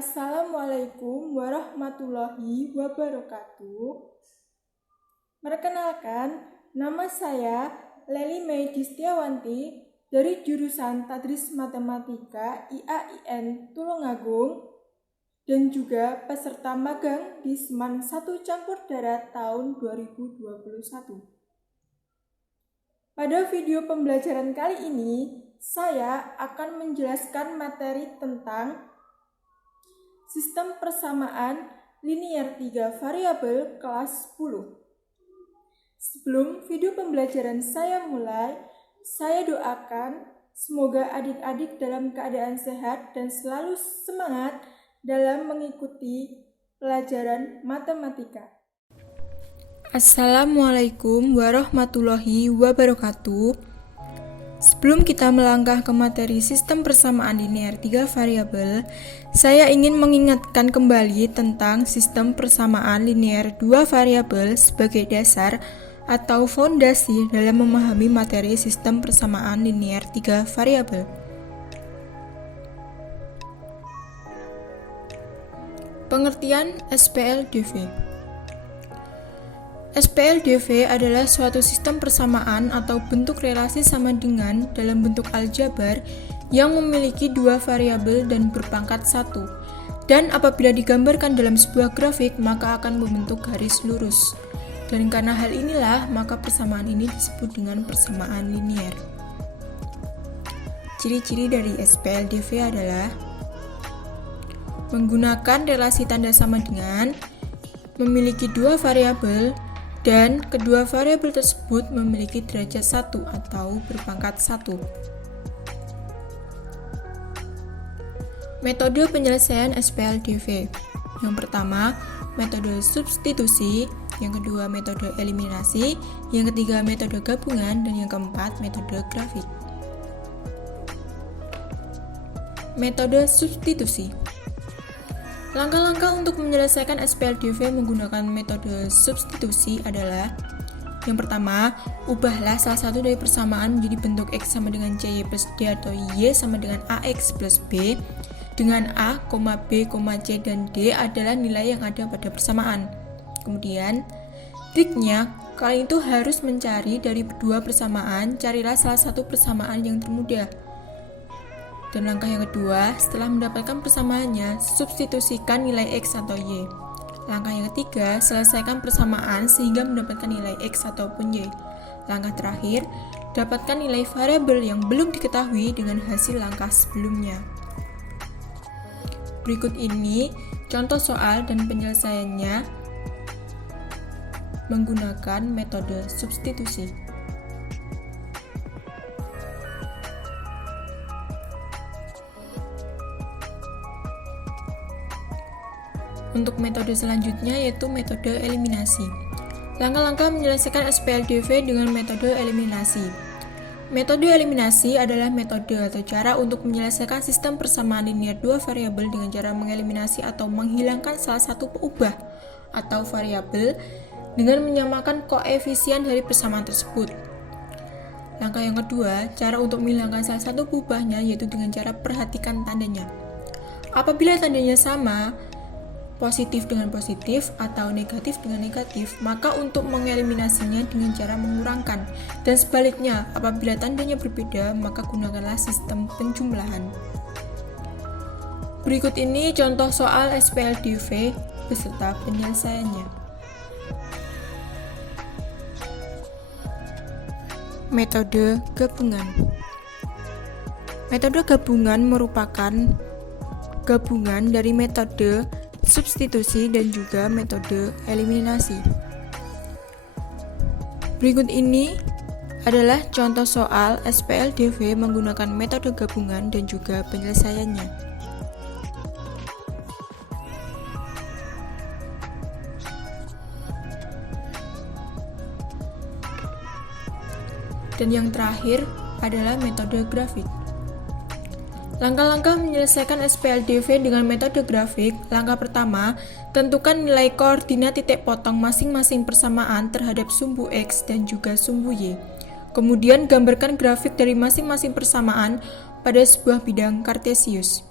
Assalamualaikum warahmatullahi wabarakatuh. Perkenalkan, nama saya Lely Mei Distiawanti dari jurusan Tadris Matematika IAIN Tulungagung dan juga peserta magang di Seman 1 Campur Darat tahun 2021. Pada video pembelajaran kali ini, saya akan menjelaskan materi tentang sistem persamaan linear 3 variabel kelas 10. Sebelum video pembelajaran saya mulai, saya doakan semoga adik-adik dalam keadaan sehat dan selalu semangat dalam mengikuti pelajaran matematika. Assalamualaikum warahmatullahi wabarakatuh. Sebelum kita melangkah ke materi sistem persamaan linear 3 variabel, saya ingin mengingatkan kembali tentang sistem persamaan linear 2 variabel sebagai dasar atau fondasi dalam memahami materi sistem persamaan linear 3 variabel. Pengertian SPLDV. SPLDV adalah suatu sistem persamaan atau bentuk relasi sama dengan dalam bentuk aljabar yang memiliki dua variabel dan berpangkat 1. Dan apabila digambarkan dalam sebuah grafik, maka akan membentuk garis lurus. Dan karena hal inilah, maka persamaan ini disebut dengan persamaan linear. Ciri-ciri dari SPLDV adalah menggunakan relasi tanda sama dengan, memiliki dua variabel, dan kedua variabel tersebut memiliki derajat 1 atau berpangkat 1. Metode penyelesaian SPLDV. Yang pertama, metode substitusi, yang kedua metode eliminasi, yang ketiga metode gabungan, dan yang keempat metode grafik. Metode substitusi. Langkah-langkah untuk menyelesaikan SPLDV menggunakan metode substitusi adalah: yang pertama, ubahlah salah satu dari persamaan menjadi bentuk X sama dengan CY plus D atau Y sama dengan AX plus B, dengan A, B, C, dan D adalah nilai yang ada pada persamaan. Kemudian, triknya, kalian itu harus mencari dari dua persamaan, carilah salah satu persamaan yang termudah. Dan langkah yang kedua, setelah mendapatkan persamaannya, substitusikan nilai X atau Y. Langkah yang ketiga, selesaikan persamaan sehingga mendapatkan nilai X ataupun Y. Langkah terakhir, dapatkan nilai variabel yang belum diketahui dengan hasil langkah sebelumnya. Berikut ini contoh soal dan penyelesaiannya menggunakan metode substitusi. Untuk metode selanjutnya yaitu metode eliminasi. Langkah-langkah menyelesaikan SPLDV dengan metode eliminasi. Metode eliminasi adalah metode atau cara untuk menyelesaikan sistem persamaan linear 2 variabel dengan cara mengeliminasi atau menghilangkan salah satu peubah atau variabel dengan menyamakan koefisien dari persamaan tersebut. Langkah yang kedua, cara untuk menghilangkan salah satu peubahnya yaitu dengan cara perhatikan tandanya. Apabila tandanya sama, positif dengan positif atau negatif dengan negatif, maka untuk mengeliminasinya dengan cara mengurangkan. Dan sebaliknya, apabila tandanya berbeda, maka gunakanlah sistem penjumlahan. Berikut ini contoh soal SPLDV beserta penyelesaiannya. Metode gabungan. Metode gabungan merupakan gabungan dari metode substitusi dan juga metode eliminasi. Berikut ini adalah contoh soal SPLDV menggunakan metode gabungan dan juga penyelesaiannya. Dan yang terakhir adalah metode grafik. Langkah-langkah menyelesaikan SPLDV dengan metode grafik. Langkah pertama, tentukan nilai koordinat titik potong masing-masing persamaan terhadap sumbu X dan juga sumbu Y. Kemudian gambarkan grafik dari masing-masing persamaan pada sebuah bidang kartesius.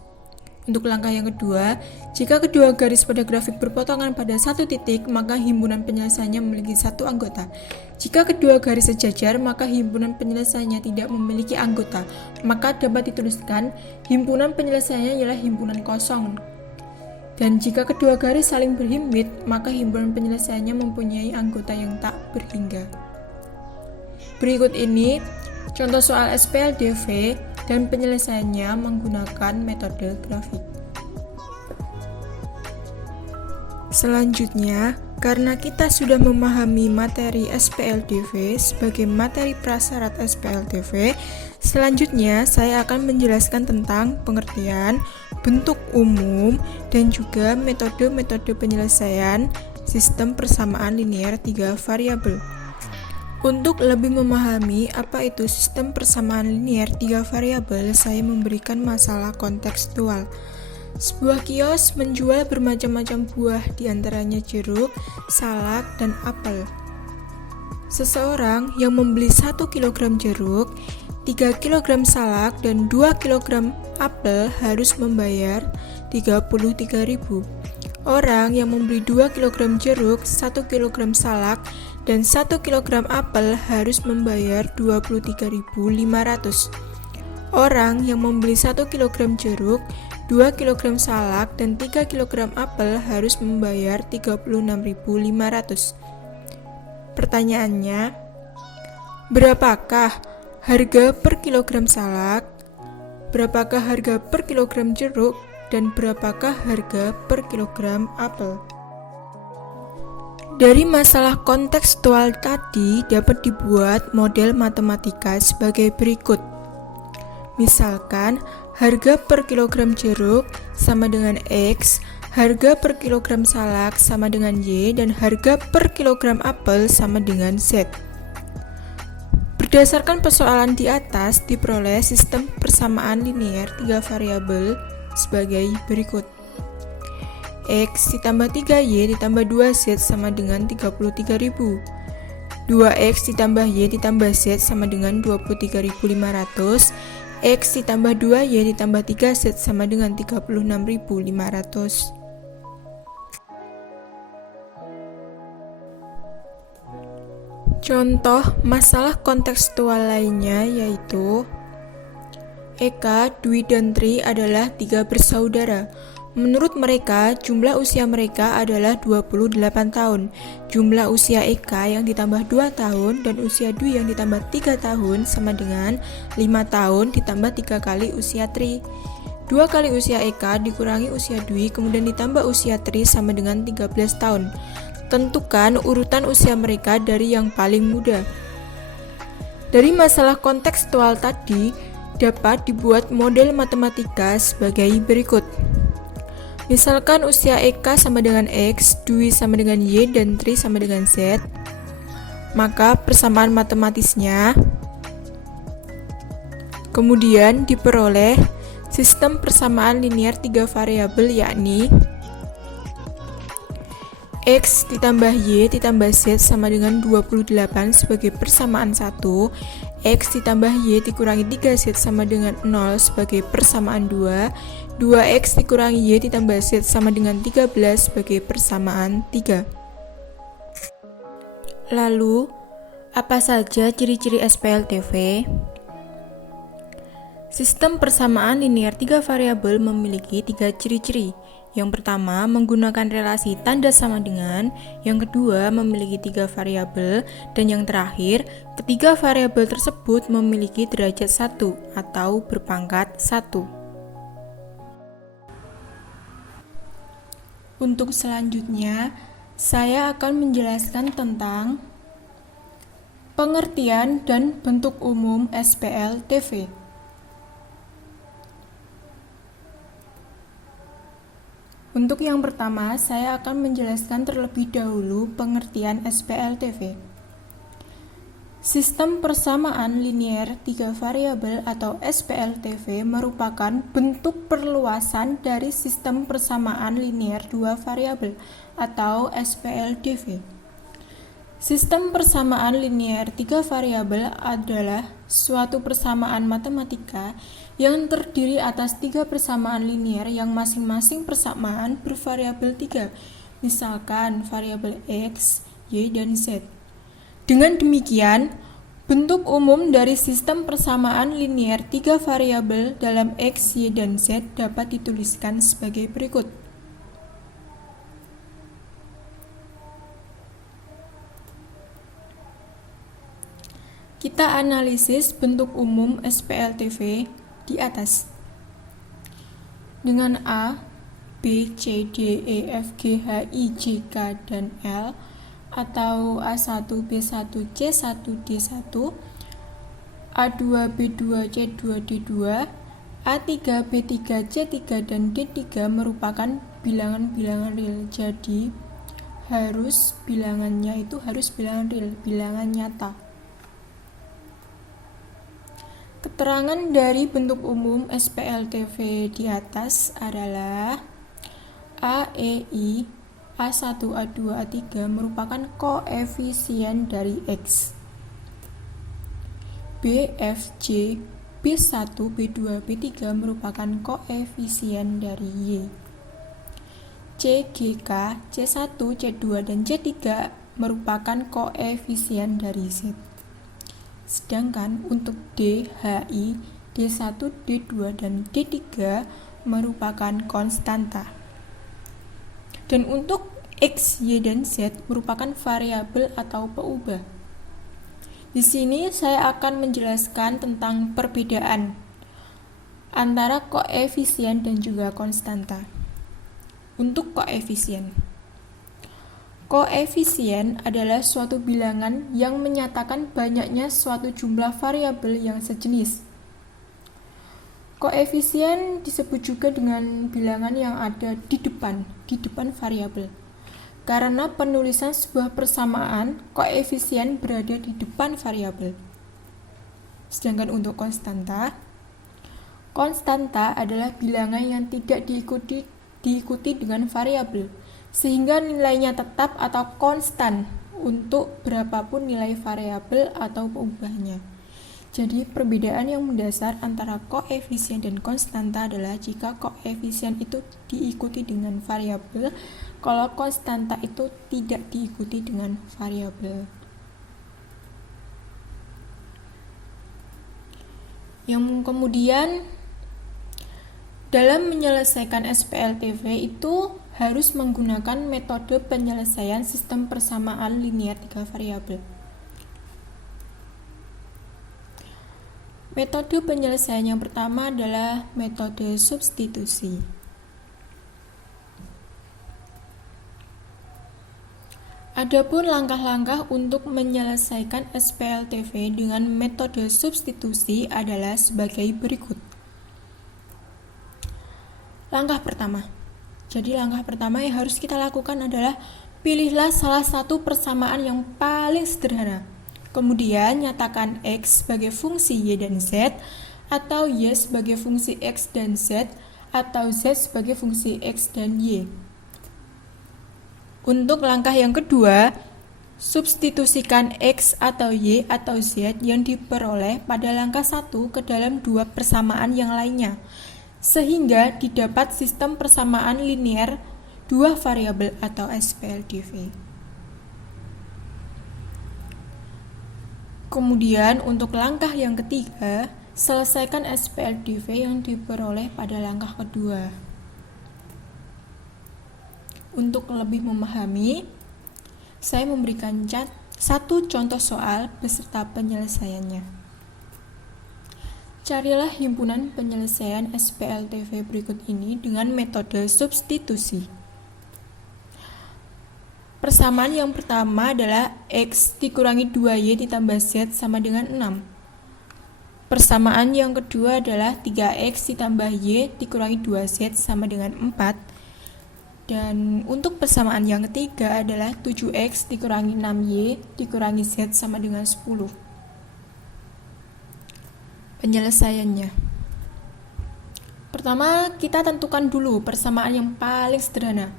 Untuk langkah yang kedua, jika kedua garis pada grafik berpotongan pada satu titik, maka himpunan penyelesaiannya memiliki satu anggota. Jika kedua garis sejajar, maka himpunan penyelesaiannya tidak memiliki anggota. Maka dapat dituliskan, himpunan penyelesaiannya ialah himpunan kosong. Dan jika kedua garis saling berhimpit, maka himpunan penyelesaiannya mempunyai anggota yang tak berhingga. Berikut ini contoh soal SPLDV dan penyelesaiannya menggunakan metode grafik. Selanjutnya, karena kita sudah memahami materi SPLDV sebagai materi prasyarat SPLDV, selanjutnya saya akan menjelaskan tentang pengertian, bentuk umum, dan juga metode-metode penyelesaian sistem persamaan linear 3 variabel. Untuk lebih memahami apa itu sistem persamaan linear 3 variabel, saya memberikan masalah kontekstual. Sebuah kios menjual bermacam-macam buah, diantaranya jeruk, salak, dan apel. Seseorang yang membeli 1 kg jeruk, 3 kg salak, dan 2 kg apel harus membayar 33.000. Orang yang membeli 2 kg jeruk, 1 kg salak, dan 1 kg apel harus membayar 23.500. Orang yang membeli 1 kg jeruk, 2 kg salak, dan 3 kg apel harus membayar 36.500. Pertanyaannya, berapakah harga per kilogram salak, berapakah harga per kilogram jeruk, dan berapakah harga per kilogram apel? Dari masalah kontekstual tadi dapat dibuat model matematika sebagai berikut. Misalkan, harga per kilogram jeruk sama dengan X, harga per kilogram salak sama dengan Y, dan harga per kilogram apel sama dengan Z. Berdasarkan persoalan di atas, diperoleh sistem persamaan linear 3 variabel sebagai berikut. X ditambah 3Y ditambah 2Z sama dengan 33.000. 2X ditambah Y ditambah Z sama dengan 23.500. X ditambah 2Y ditambah 3Z sama dengan 36.500. Contoh masalah kontekstual lainnya yaitu Eka, Dwi, dan Tri adalah 3 bersaudara. Menurut mereka, jumlah usia mereka adalah 28 tahun. Jumlah usia Eka yang ditambah 2 tahun dan usia Dwi yang ditambah 3 tahun sama dengan 5 tahun ditambah 3 kali usia Tri. 2 kali usia Eka dikurangi usia Dwi kemudian ditambah usia Tri sama dengan 13 tahun. Tentukan urutan usia mereka dari yang paling muda. Dari masalah kontekstual tadi, dapat dibuat model matematika sebagai berikut. Misalkan usia Eka sama dengan X, Dwi sama dengan Y, dan Tri sama dengan Z, maka persamaan matematisnya kemudian diperoleh sistem persamaan linear 3 variabel yakni X ditambah Y ditambah Z sama dengan 28 sebagai persamaan 1, X ditambah Y dikurangi 3Z sama dengan 0 sebagai persamaan 2, 2X dikurangi Y ditambah Z sama dengan 13 sebagai persamaan 3. Lalu, apa saja ciri-ciri SPLDV? Sistem persamaan linear 3 variabel memiliki 3 ciri-ciri. Yang pertama, menggunakan relasi tanda sama dengan, yang kedua, memiliki 3 variabel, dan yang terakhir, ketiga variabel tersebut memiliki derajat 1 atau berpangkat 1. Untuk selanjutnya, saya akan menjelaskan tentang pengertian dan bentuk umum SPLDV. Untuk yang pertama, saya akan menjelaskan terlebih dahulu pengertian SPLDV. Sistem persamaan linear 3 variabel atau SPLDV merupakan bentuk perluasan dari sistem persamaan linear 2 variabel atau SPLDV. Sistem persamaan linear 3 variabel adalah suatu persamaan matematika yang terdiri atas 3 persamaan linear yang masing-masing persamaan bervariabel 3, misalkan variabel X, Y, dan Z. Dengan demikian, bentuk umum dari sistem persamaan linear 3 variabel dalam X, Y, dan Z dapat dituliskan sebagai berikut. Kita analisis bentuk umum SPLTV di atas. Dengan A, B, C, D, E, F, G, H, I, J, K, dan L atau A1, B1, C1, D1, A2, B2, C2, D2, A3, B3, C3, dan D3 merupakan bilangan-bilangan real. Jadi, bilangannya itu harus bilangan real, bilangan nyata. Keterangan dari bentuk umum SPLTV di atas adalah A, E, I, A1, A2, A3 merupakan koefisien dari X. B, F, J, B1, B2, B3 merupakan koefisien dari Y. C, G, K, C1, C2, dan C3 merupakan koefisien dari Z. Sedangkan untuk D, H, I, D1, D2, dan D3 merupakan konstanta. Dan untuk X, Y, dan Z merupakan variabel atau peubah. Di sini saya akan menjelaskan tentang perbedaan antara koefisien dan juga konstanta. Untuk koefisien. Koefisien adalah suatu bilangan yang menyatakan banyaknya suatu jumlah variabel yang sejenis. Koefisien disebut juga dengan bilangan yang ada di depan variabel. Karena penulisan sebuah persamaan, koefisien berada di depan variabel. Sedangkan untuk konstanta adalah bilangan yang tidak diikuti dengan variabel, sehingga nilainya tetap atau konstan untuk berapapun nilai variabel atau peubahnya. Jadi, perbedaan yang mendasar antara koefisien dan konstanta adalah jika koefisien itu diikuti dengan variabel, kalau konstanta itu tidak diikuti dengan variabel. Yang kemudian, dalam menyelesaikan SPLTV itu harus menggunakan metode penyelesaian sistem persamaan linear 3 variabel. Metode penyelesaian yang pertama adalah metode substitusi. Adapun langkah-langkah untuk menyelesaikan SPLTV dengan metode substitusi adalah sebagai berikut. Langkah pertama. Jadi langkah pertama yang harus kita lakukan adalah pilihlah salah satu persamaan yang paling sederhana. Kemudian nyatakan X sebagai fungsi Y dan Z, atau Y sebagai fungsi X dan Z, atau Z sebagai fungsi X dan Y. Untuk langkah yang kedua, substitusikan X atau Y atau Z yang diperoleh pada langkah 1 ke dalam 2 persamaan yang lainnya, sehingga didapat sistem persamaan linear 2 variabel atau SPLTV. Kemudian untuk langkah yang ketiga, selesaikan SPLTV yang diperoleh pada langkah kedua. Untuk lebih memahami, saya memberikan satu contoh soal beserta penyelesaiannya. Carilah himpunan penyelesaian SPLTV berikut ini dengan metode substitusi. Persamaan yang pertama adalah X dikurangi 2Y ditambah Z sama dengan 6. Persamaan yang kedua adalah 3X ditambah Y dikurangi 2Z sama dengan 4. Dan untuk persamaan yang ketiga adalah 7X dikurangi 6Y dikurangi Z sama dengan 10. Penyelesaiannya. Pertama, kita tentukan dulu persamaan yang paling sederhana.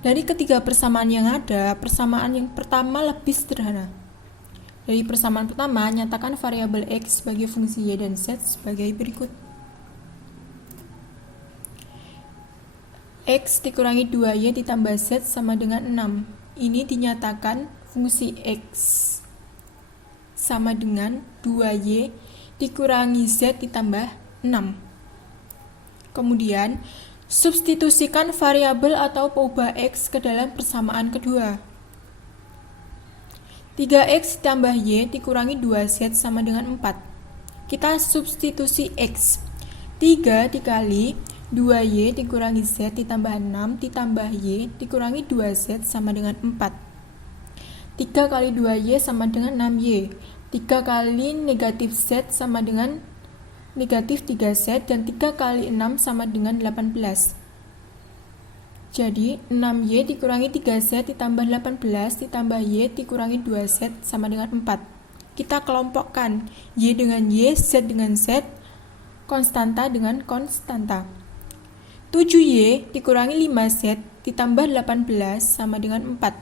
Dari ketiga persamaan yang ada, persamaan yang pertama lebih sederhana. Dari persamaan pertama, nyatakan variabel X sebagai fungsi Y dan Z sebagai berikut. X dikurangi 2Y ditambah Z sama dengan 6. Ini dinyatakan fungsi X sama dengan 2Y dikurangi Z ditambah 6. Kemudian, substitusikan variabel atau peubah X ke dalam persamaan kedua. 3X ditambah Y dikurangi 2Z sama dengan 4. Kita substitusi X. 3 dikali 2Y dikurangi Z ditambah 6 ditambah Y dikurangi 2Z sama dengan 4. 3 kali 2Y sama dengan 6Y. 3 kali negatif Z sama dengan negatif 3Z dan 3 kali 6 sama dengan 18. Jadi 6Y dikurangi 3Z ditambah 18 ditambah Y dikurangi 2Z sama dengan 4. Kita kelompokkan Y dengan Y, Z dengan Z, konstanta dengan konstanta. 7Y dikurangi 5Z ditambah 18 sama dengan 4.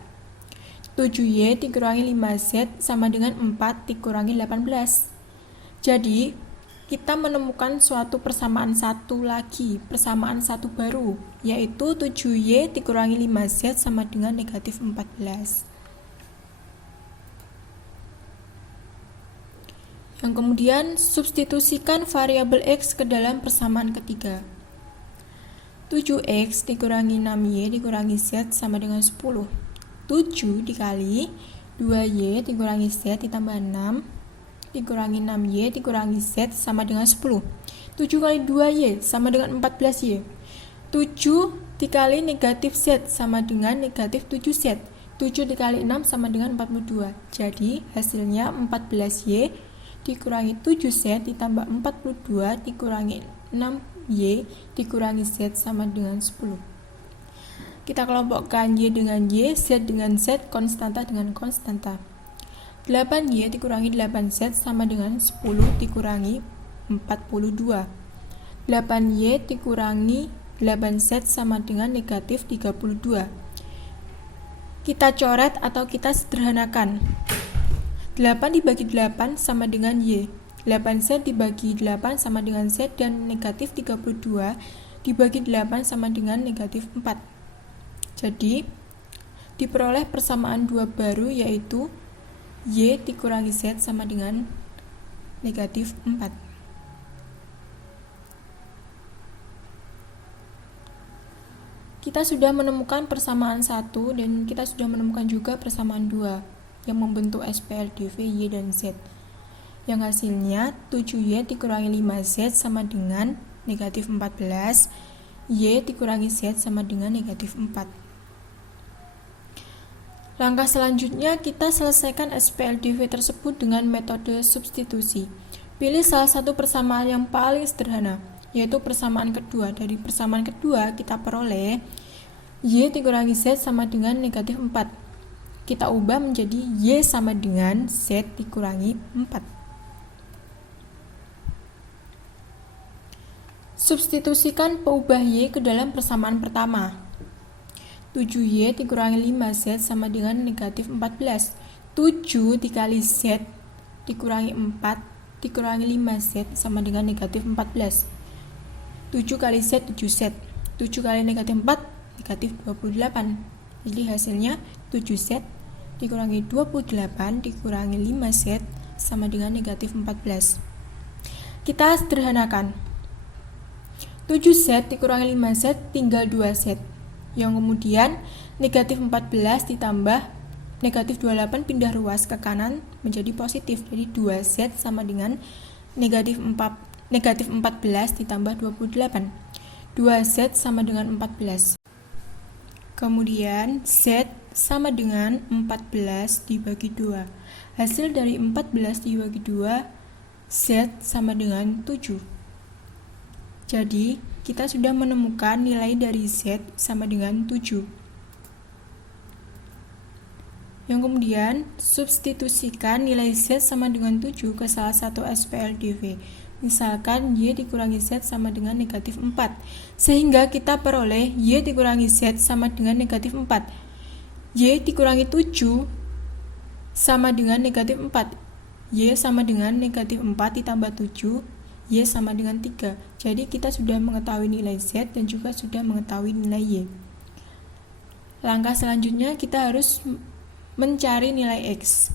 7Y dikurangi 5Z sama dengan 4 dikurangi 18. Jadi, kita menemukan suatu persamaan satu lagi, persamaan satu baru, yaitu 7Y dikurangi 5Z sama dengan negatif 14. Yang kemudian, substitusikan variabel X ke dalam persamaan ketiga. 7X dikurangi 6Y dikurangi Z sama dengan 10. 7 dikali 2Y dikurangi Z ditambah 6 dikurangi 6Y dikurangi Z sama dengan 10. 7 kali 2Y sama dengan 14Y. 7 dikali negatif Z sama dengan negatif 7Z. 7 dikali 6 sama dengan 42. Jadi hasilnya 14Y dikurangi 7Z ditambah 42 dikurangi 6Y dikurangi Z sama dengan 10. Kita kelompokkan Y dengan Y, Z dengan Z, konstanta dengan konstanta. 8Y dikurangi 8Z sama dengan 10 dikurangi 42. 8Y dikurangi 8Z sama dengan negatif 32. Kita coret atau kita sederhanakan. 8 dibagi 8 sama dengan Y. 8Z dibagi 8 sama dengan Z dan negatif 32 dibagi 8 sama dengan negatif 4. Jadi, diperoleh persamaan dua baru yaitu Y dikurangi Z sama dengan negatif 4. Kita sudah menemukan persamaan 1 dan kita sudah menemukan juga persamaan 2 yang membentuk SPLDV Y dan Z. Yang hasilnya 7Y dikurangi 5Z sama dengan negatif 14, Y dikurangi Z sama dengan negatif 4. Langkah selanjutnya kita selesaikan SPLDV tersebut dengan metode substitusi. Pilih salah satu persamaan yang paling sederhana, yaitu persamaan kedua. Dari persamaan kedua kita peroleh Y dikurangi Z sama dengan negatif 4. Kita ubah menjadi Y sama dengan Z dikurangi 4. Substitusikan peubah Y ke dalam persamaan pertama. 7Y dikurangi 5Z sama dengan negatif 14. 7 dikali Z dikurangi 4 dikurangi 5Z sama dengan negatif 14. 7 kali Z 7Z. 7 kali negatif 4 negatif 28. Jadi hasilnya 7Z dikurangi 28 dikurangi 5Z sama dengan negatif 14. Kita sederhanakan. 7Z dikurangi 5Z tinggal 2Z. Yang kemudian negatif 14 ditambah negatif 28 pindah ruas ke kanan menjadi positif. Jadi 2Z sama dengan negatif 14 ditambah 28. 2Z sama dengan 14. Kemudian Z sama dengan 14 dibagi 2. Hasil dari 14 dibagi 2, Z sama dengan 7. Jadi, kita sudah menemukan nilai dari Z sama dengan 7. Yang kemudian, substitusikan nilai Z sama dengan 7 ke salah satu SPLDV. Misalkan Y dikurangi Z sama dengan negatif 4. Sehingga kita peroleh Y dikurangi Z sama dengan negatif 4. Y dikurangi 7 sama dengan negatif 4. Y sama dengan negatif 4 ditambah 7. Y sama dengan 3. Jadi kita sudah mengetahui nilai Z dan juga sudah mengetahui nilai Y. Langkah selanjutnya kita harus mencari nilai X,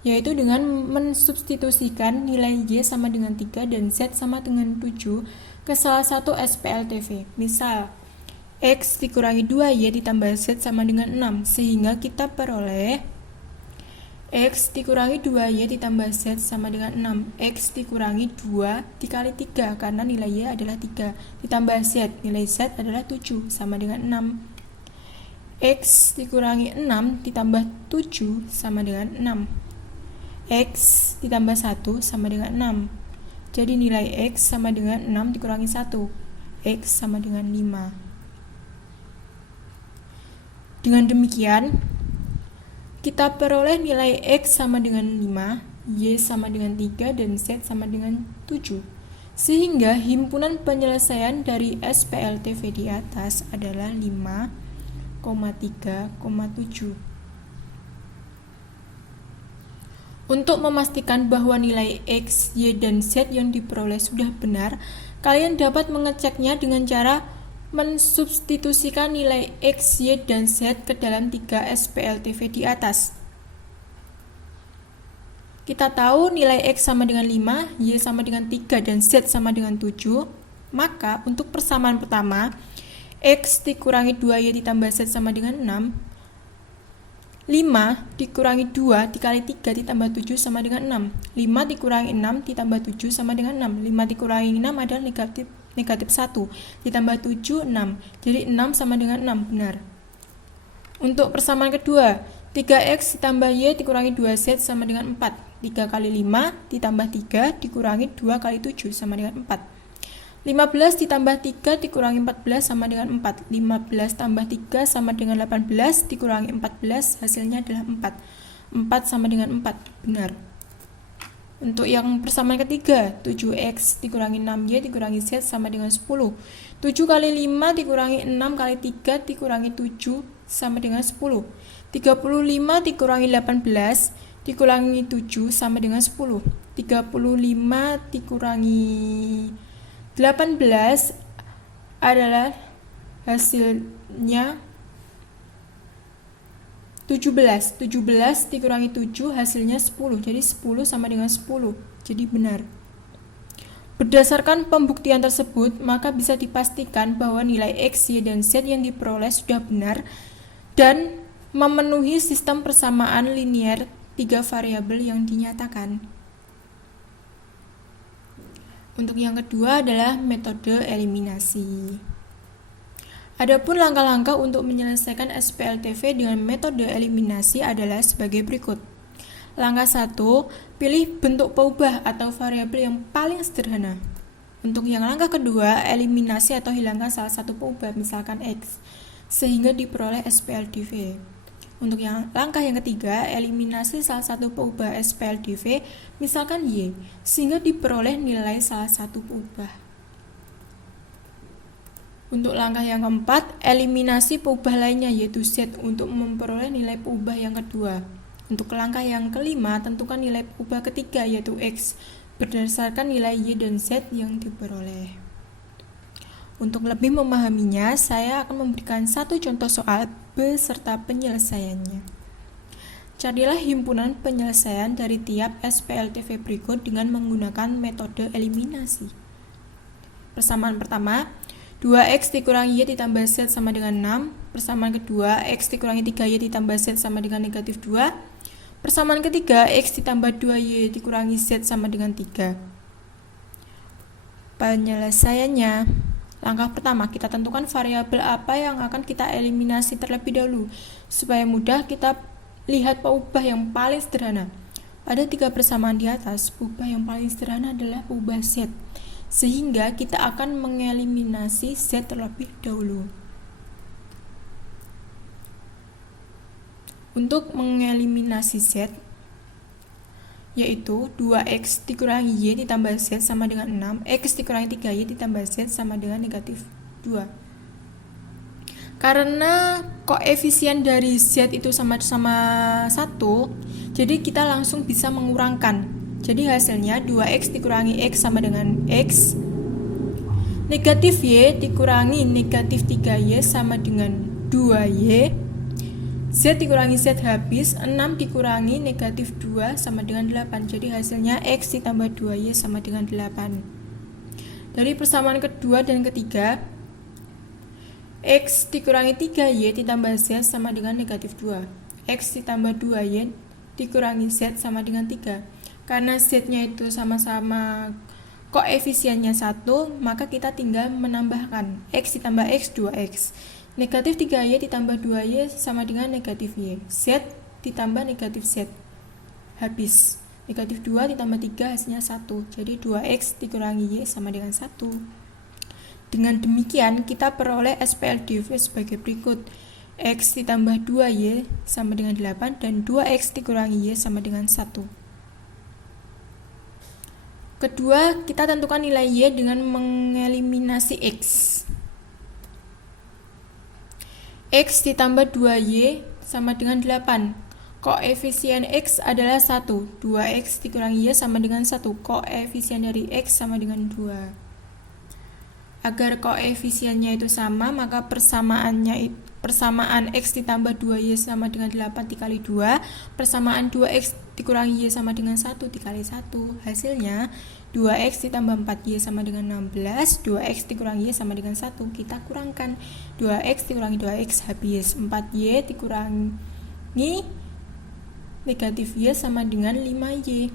yaitu dengan mensubstitusikan nilai Y sama dengan 3 dan Z sama dengan 7 ke salah satu SPLTV. Misal, X dikurangi 2Y ditambah Z sama dengan 6, sehingga kita peroleh X dikurangi 2Y ditambah Z sama dengan 6. X dikurangi 2 dikali 3, karena nilai Y adalah 3, ditambah Z, nilai Z adalah 7, sama dengan 6. X dikurangi 6 ditambah 7 sama dengan 6. X ditambah 1 sama dengan 6. Jadi nilai X sama dengan 6 dikurangi 1. X sama dengan 5. Dengan demikian, kita peroleh nilai X sama dengan 5, Y sama dengan 3, dan Z sama dengan 7. Sehingga himpunan penyelesaian dari SPLTV di atas adalah 5,3,7. Untuk memastikan bahwa nilai X, Y, dan Z yang diperoleh sudah benar, kalian dapat mengeceknya dengan cara mensubstitusikan nilai X, Y, dan Z ke dalam 3 SPLTV di atas. Kita tahu nilai X sama dengan 5, Y sama dengan 3, dan Z sama dengan 7. Maka untuk persamaan pertama, X dikurangi 2Y ditambah Z sama dengan 6. 5 dikurangi 2 dikali 3 ditambah 7 sama dengan 6. 5 dikurangi 6 ditambah 7 sama dengan 6. 5 dikurangi 6 adalah negatif 1, ditambah 7, 6. Jadi 6 sama dengan 6, benar. Untuk persamaan kedua, 3X ditambah Y dikurangi 2Z sama dengan 4. 3 kali 5 ditambah 3 dikurangi 2 kali 7 sama dengan 4. 15 ditambah 3 dikurangi 14 sama dengan 4. 15 tambah 3 sama dengan 18 dikurangi 14, hasilnya adalah 4. 4 sama dengan 4, benar. Untuk yang persamaan ketiga, 7X dikurangi 6Y dikurangi Z sama dengan 10. 7 kali 5 dikurangi 6 kali 3 dikurangi 7 sama dengan 10. 35 dikurangi 18 dikurangi 7 sama dengan 10. 35 dikurangi 18 adalah hasilnya 17. 17 dikurangi 7 hasilnya 10. Jadi 10 sama dengan 10. Jadi benar. Berdasarkan pembuktian tersebut, maka bisa dipastikan bahwa nilai X, Y, dan Z yang diperoleh sudah benar dan memenuhi sistem persamaan linier 3 variabel yang dinyatakan. Untuk yang kedua adalah metode eliminasi. Adapun langkah-langkah untuk menyelesaikan SPLTV dengan metode eliminasi adalah sebagai berikut. Langkah 1, pilih bentuk peubah atau variabel yang paling sederhana. Untuk yang langkah kedua, eliminasi atau hilangkan salah satu peubah, misalkan X, sehingga diperoleh SPLTV. Untuk yang langkah yang ketiga, eliminasi salah satu peubah SPLTV, misalkan Y, sehingga diperoleh nilai salah satu peubah. Untuk langkah yang keempat, eliminasi peubah lainnya yaitu Z untuk memperoleh nilai peubah yang kedua. Untuk langkah yang kelima, tentukan nilai peubah ketiga yaitu X berdasarkan nilai Y dan Z yang diperoleh. Untuk lebih memahaminya, saya akan memberikan satu contoh soal beserta penyelesaiannya. Carilah himpunan penyelesaian dari tiap SPLTV berikut dengan menggunakan metode eliminasi. Persamaan pertama, 2X dikurangi Y ditambah Z sama dengan 6. Persamaan kedua, X dikurangi 3Y ditambah Z sama dengan negatif 2. Persamaan ketiga, X ditambah 2Y dikurangi Z sama dengan 3. Penyelesaiannya, langkah pertama, kita tentukan variabel apa yang akan kita eliminasi terlebih dahulu, supaya mudah kita lihat peubah yang paling sederhana. Pada 3 persamaan di atas, peubah yang paling sederhana adalah peubah Z, sehingga kita akan mengeliminasi Z terlebih dahulu. Untuk mengeliminasi Z, yaitu 2X dikurangi Y ditambah Z sama dengan 6, X dikurangi 3Y ditambah Z sama dengan negatif 2. Karena koefisien dari Z itu sama-sama 1, jadi kita langsung bisa mengurangkan. Jadi hasilnya 2X dikurangi X sama dengan X, negatif Y dikurangi negatif 3Y sama dengan 2Y, Z dikurangi Z habis, 6 dikurangi negatif 2 sama dengan 8. Jadi hasilnya X ditambah 2Y sama dengan 8. Dari persamaan kedua dan ketiga, X dikurangi 3Y ditambah Z sama dengan negatif 2. X ditambah 2Y dikurangi Z sama dengan 3. Karena Z-nya itu sama-sama koefisiennya 1, maka kita tinggal menambahkan X ditambah X, 2X. Negatif 3Y ditambah 2Y sama dengan negatif Y. Z ditambah negatif Z. Habis. Negatif 2 ditambah 3 hasilnya 1. Jadi 2X dikurangi Y sama dengan 1. Dengan demikian, kita peroleh SPLDV sebagai berikut. X ditambah 2Y sama dengan 8 dan 2X dikurangi Y sama dengan 1. Kedua, kita tentukan nilai Y dengan mengeliminasi X. X ditambah 2Y sama dengan 8. Koefisien X adalah 1. 2X dikurangi Y sama dengan 1. Koefisien dari X sama dengan 2. Agar koefisiennya itu sama, maka persamaan X ditambah 2Y sama dengan 8 dikali 2, persamaan 2X dikurangi Y sama dengan 1 dikali 1. Hasilnya 2X ditambah 4Y sama dengan 16, 2X dikurangi Y sama dengan 1. Kita kurangkan 2X dikurangi 2X habis, 4Y dikurangi negatif Y sama dengan 5Y.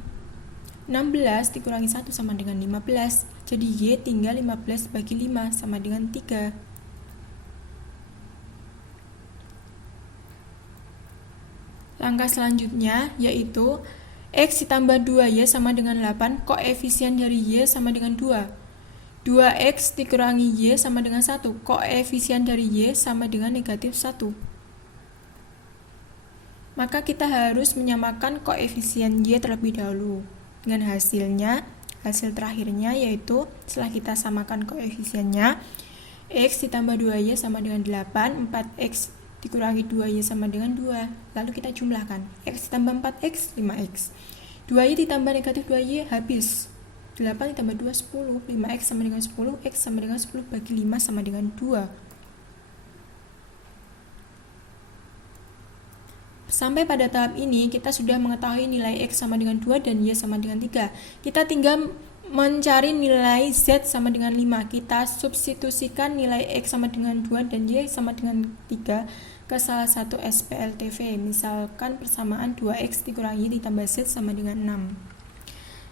16 dikurangi 1 sama dengan 15. Jadi Y tinggal 15 bagi 5 sama dengan 3. Langkah selanjutnya yaitu X ditambah 2Y sama dengan 8, koefisien dari Y sama dengan 2. 2X dikurangi Y sama dengan 1, koefisien dari Y sama dengan negatif 1. Maka kita harus menyamakan koefisien Y terlebih dahulu. Dengan hasil terakhirnya yaitu setelah kita samakan koefisiennya, X ditambah 2Y sama dengan 8, 4X dikurangi 2Y sama dengan 2. Lalu kita jumlahkan. X ditambah 4X, 5X. 2Y ditambah negatif 2Y habis. 8 ditambah 2, 10. 5X sama dengan 10. X sama dengan 10 bagi 5 sama dengan 2. Sampai pada tahap ini, kita sudah mengetahui nilai X sama dengan 2 dan Y sama dengan 3. Kita tinggal mencari nilai Z sama dengan 5. Kita substitusikan nilai X sama dengan 2 dan Y sama dengan 3 ke salah satu SPLTV. Misalkan persamaan 2X dikurangi ditambah Z sama dengan 6.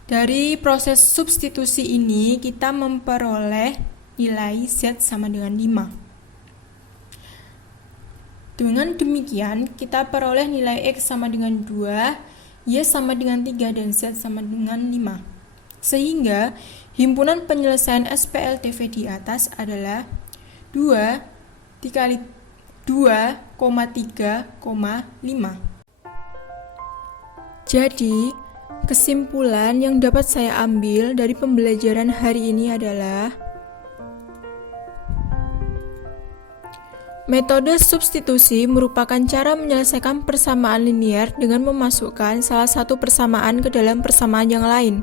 Dari proses substitusi ini, kita memperoleh nilai Z sama dengan 5. Dengan demikian, kita peroleh nilai X sama dengan 2, Y sama dengan 3, dan Z sama dengan 5. Sehingga, himpunan penyelesaian SPLTV di atas adalah 2 dikali 2,3,5. Jadi, kesimpulan yang dapat saya ambil dari pembelajaran hari ini adalah metode substitusi merupakan cara menyelesaikan persamaan linear dengan memasukkan salah satu persamaan ke dalam persamaan yang lain.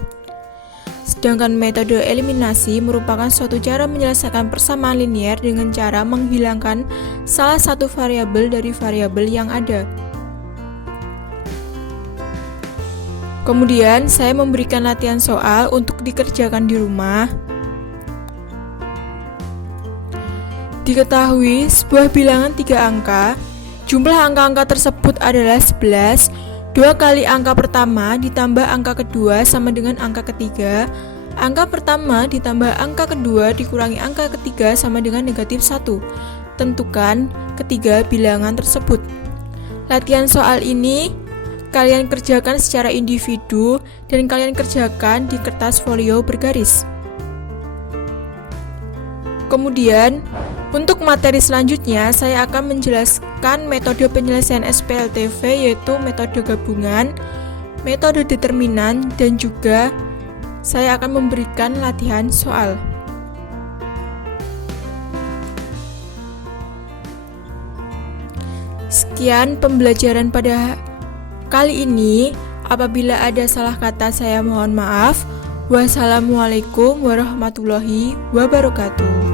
Sedangkan metode eliminasi merupakan suatu cara menyelesaikan persamaan linear dengan cara menghilangkan salah satu variabel dari variabel yang ada. Kemudian, saya memberikan latihan soal untuk dikerjakan di rumah. Diketahui sebuah bilangan 3 angka, jumlah angka-angka tersebut adalah 11. 2 kali angka pertama ditambah angka kedua sama dengan angka ketiga. Angka pertama ditambah angka kedua dikurangi angka ketiga sama dengan negatif 1. Tentukan ketiga bilangan tersebut. Latihan soal ini kalian kerjakan secara individu dan kalian kerjakan di kertas folio bergaris. Kemudian, untuk materi selanjutnya, saya akan menjelaskan metode penyelesaian SPLTV, yaitu metode gabungan, metode determinan, dan juga saya akan memberikan latihan soal. Sekian pembelajaran pada kali ini. Apabila ada salah kata, saya mohon maaf. Wassalamualaikum warahmatullahi wabarakatuh.